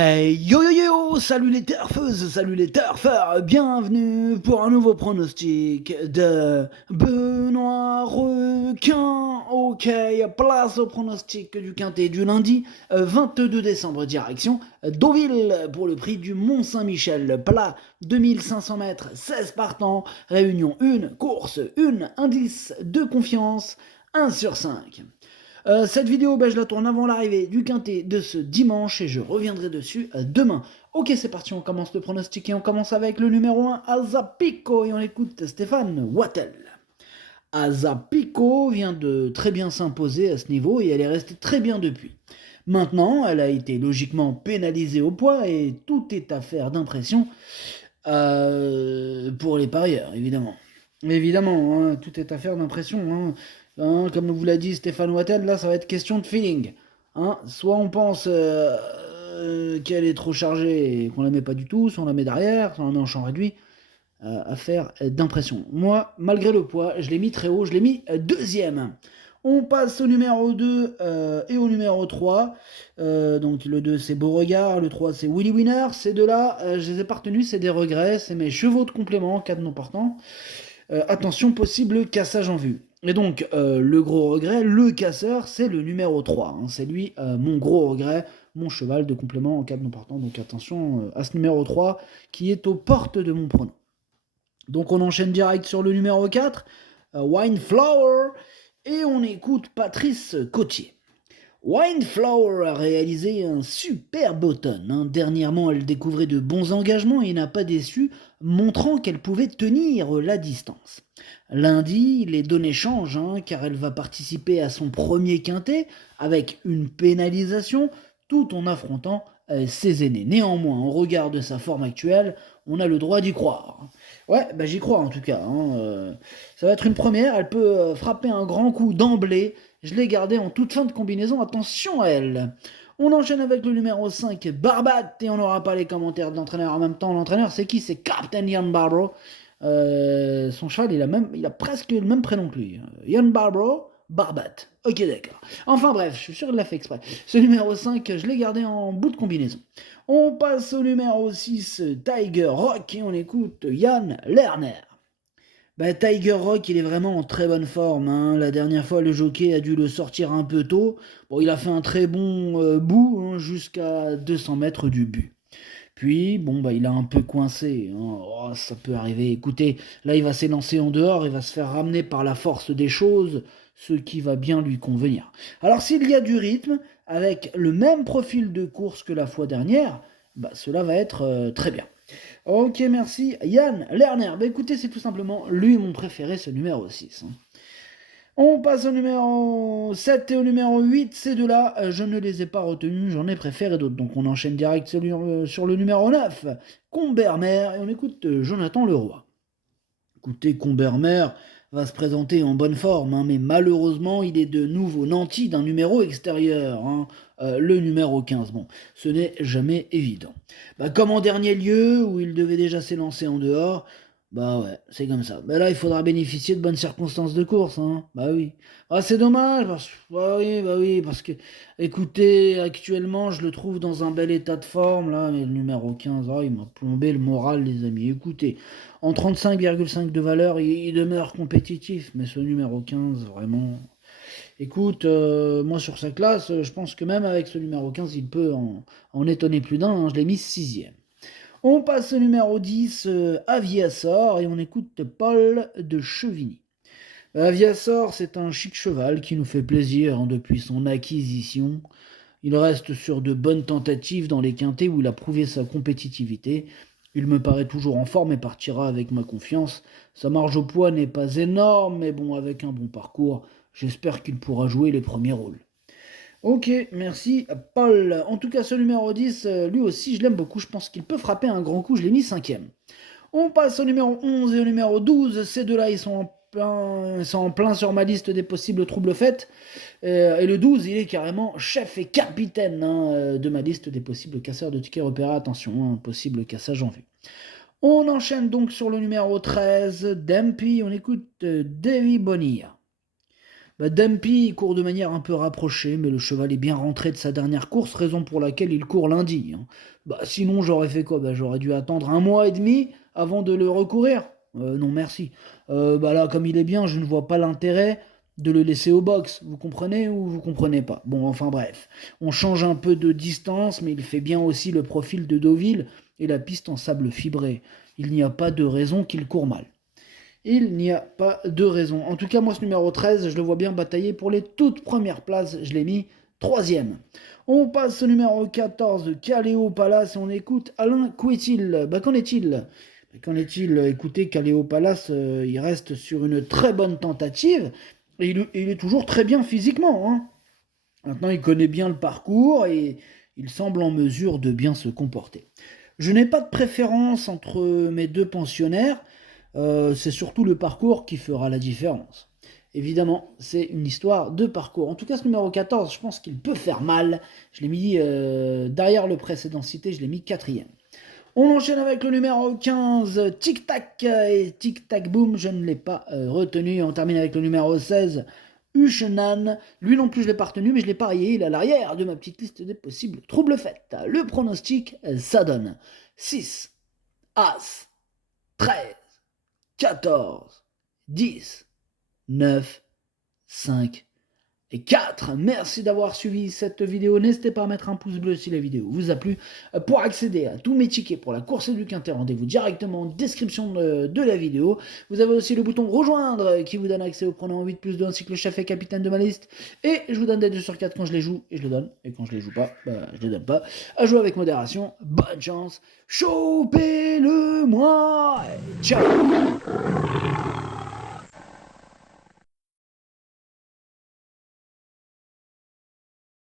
Hey, yo yo yo, salut les turfeuses, salut les turfeurs, bienvenue pour un nouveau pronostic de Benoît Requin. Ok, place au pronostic du quintet du lundi 22 décembre, direction Deauville pour le prix du Mont-Saint-Michel, plat 2500 mètres, 16 partants, réunion 1, course 1, indice de confiance 1 sur 5. Cette vidéo, je la tourne avant l'arrivée du quintet de ce dimanche et je reviendrai dessus demain. Ok, c'est parti, on commence le pronostic et on commence avec le numéro 1, Azapico, et on écoute Stéphane Wattel. Azapico vient de très bien s'imposer à ce niveau et elle est restée très bien depuis. Maintenant, elle a été logiquement pénalisée au poids et tout est affaire d'impression pour les parieurs, évidemment. Évidemment, hein, tout est affaire d'impression. Comme vous l'a dit Stéphane Wattel, là, ça va être question de feeling. Soit on pense qu'elle est trop chargée et qu'on la met pas du tout, soit on la met derrière, soit on la met en champ réduit. Affaire d'impression. Moi, malgré le poids, je l'ai mis très haut, je l'ai mis deuxième. On passe au numéro 2 et au numéro 3. Donc le 2 c'est Beauregard, le 3 c'est Willy Winner. Ces deux-là, je les ai pas retenus, c'est des regrets, c'est mes chevaux de complément, 4 non partants. Attention, possible cassage en vue. Et donc, le gros regret, le casseur, c'est le numéro 3. C'est lui, mon gros regret, mon cheval de complément en cas de non partant. Donc attention à ce numéro 3 qui est aux portes de mon pronom. Donc on enchaîne direct sur le numéro 4, Wineflower, et on écoute Patrice Cotier. Wineflower a réalisé un superbe automne. Dernièrement, elle découvrait de bons engagements et n'a pas déçu, montrant qu'elle pouvait tenir la distance. Lundi, les données changent, car elle va participer à son premier quintet avec une pénalisation, tout en affrontant ses aînés. Néanmoins, au regard de sa forme actuelle, on a le droit d'y croire. Ouais, j'y crois en tout cas. Ça va être une première, elle peut frapper un grand coup d'emblée. Je l'ai gardée en toute fin de combinaison, attention à elle. On enchaîne avec le numéro 5, Barbat, et on n'aura pas les commentaires de l'entraîneur en même temps. L'entraîneur, c'est qui? C'est Captain Ian Barbaro. Son cheval, il a presque le même prénom que lui. Ian Barbaro, Barbat. Ok, d'accord. Enfin bref, je suis sûr qu'il l'a fait exprès. Ce numéro 5, je l'ai gardé en bout de combinaison. On passe au numéro 6, Tiger Rock, et on écoute Yann Lerner. Tiger Rock, il est vraiment en très bonne forme. La dernière fois, le jockey a dû le sortir un peu tôt. Bon, il a fait un très bon bout jusqu'à 200 mètres du but. Puis, il a un peu coincé. Oh, ça peut arriver. Écoutez, là, il va s'élancer en dehors, il va se faire ramener par la force des choses, ce qui va bien lui convenir. Alors, s'il y a du rythme, avec le même profil de course que la fois dernière, cela va être très bien. Ok, merci. Yann Lerner. Écoutez, c'est tout simplement lui mon préféré, ce numéro 6. On passe au numéro 7 et au numéro 8. Ces deux-là, je ne les ai pas retenus, j'en ai préféré d'autres. Donc on enchaîne direct sur le numéro 9, Combermer, et on écoute Jonathan Leroy. Écoutez, Combermer va se présenter en bonne forme, mais malheureusement, il est de nouveau nanti d'un numéro extérieur, le numéro 15. Bon, ce n'est jamais évident. Comme en dernier lieu, où il devait déjà s'élancer en dehors, ouais, c'est comme ça. Là, il faudra bénéficier de bonnes circonstances de course, oui. C'est dommage, oui, parce que, écoutez, actuellement, je le trouve dans un bel état de forme, là, mais le numéro 15, il m'a plombé le moral, les amis. Écoutez, en 35,5 de valeur, il demeure compétitif, mais ce numéro 15, vraiment... Écoute, moi sur sa classe, je pense que même avec ce numéro 15, il peut en étonner plus d'un. Je l'ai mis 6e. On passe au numéro 10, Aviasor, et on écoute Paul de Chevigny. Aviasor, c'est un chic cheval qui nous fait plaisir depuis son acquisition. Il reste sur de bonnes tentatives dans les quintets où il a prouvé sa compétitivité. Il me paraît toujours en forme et partira avec ma confiance. Sa marge au poids n'est pas énorme, mais bon, avec un bon parcours, j'espère qu'il pourra jouer les premiers rôles. Ok, merci Paul. En tout cas, ce numéro 10, lui aussi, je l'aime beaucoup. Je pense qu'il peut frapper un grand coup. Je l'ai mis 5e. On passe au numéro 11 et au numéro 12. Ces deux-là, ils sont en plein sur ma liste des possibles troubles faits. Et le 12, il est carrément chef et capitaine de ma liste des possibles casseurs de tickets repérés. Attention, possible cassage en vue. On enchaîne donc sur le numéro 13, Dempy. On écoute Davy Bonilla. Dumpy court de manière un peu rapprochée, mais le cheval est bien rentré de sa dernière course, raison pour laquelle il court lundi. Hein. Sinon, j'aurais fait quoi? J'aurais dû attendre 1 mois et demi avant de le recourir. Non, merci. Là, comme il est bien, je ne vois pas l'intérêt de le laisser au box. Vous comprenez ou vous comprenez pas? Bon, enfin bref. On change un peu de distance, mais il fait bien aussi le profil de Deauville et la piste en sable fibré. Il n'y a pas de raison qu'il court mal. Il n'y a pas de raison. En tout cas, moi, ce numéro 13, je le vois bien batailler pour les toutes premières places. Je l'ai mis 3e. On passe au numéro 14, Caléo Palace, et on écoute Alain Couetil. Qu'en est-il? Qu'en est-il? Écoutez, Caléo Palace, il reste sur une très bonne tentative, et il est toujours très bien physiquement. Hein. Maintenant, il connaît bien le parcours, et il semble en mesure de bien se comporter. Je n'ai pas de préférence entre mes deux pensionnaires. C'est surtout le parcours qui fera la différence. Évidemment, c'est une histoire de parcours. En tout cas, ce numéro 14, je pense qu'il peut faire mal. Je l'ai mis derrière le précédent cité, je l'ai mis 4e. On enchaîne avec le numéro 15, Tic Tac et Tic Tac Boom, je ne l'ai pas retenu. On termine avec le numéro 16, Uchenan. Lui non plus, je ne l'ai pas retenu, mais je l'ai parié. Il est à l'arrière de ma petite liste des possibles troubles faits. Le pronostic, ça donne 6, As, 13, 14, 10, 9, 5 et 4. Merci d'avoir suivi cette vidéo. N'hésitez pas à mettre un pouce bleu si la vidéo vous a plu. Pour accéder à tous mes tickets pour la course du Quintet, rendez-vous directement en description de la vidéo. Vous avez aussi le bouton rejoindre qui vous donne accès au pronom 8+2 ainsi que le chef et capitaine de ma liste. Et je vous donne des 2 sur 4 quand je les joue et je les donne. Et quand je les joue pas, je les donne pas. À jouer avec modération. Bonne chance. Chopez-le-moi. Ciao.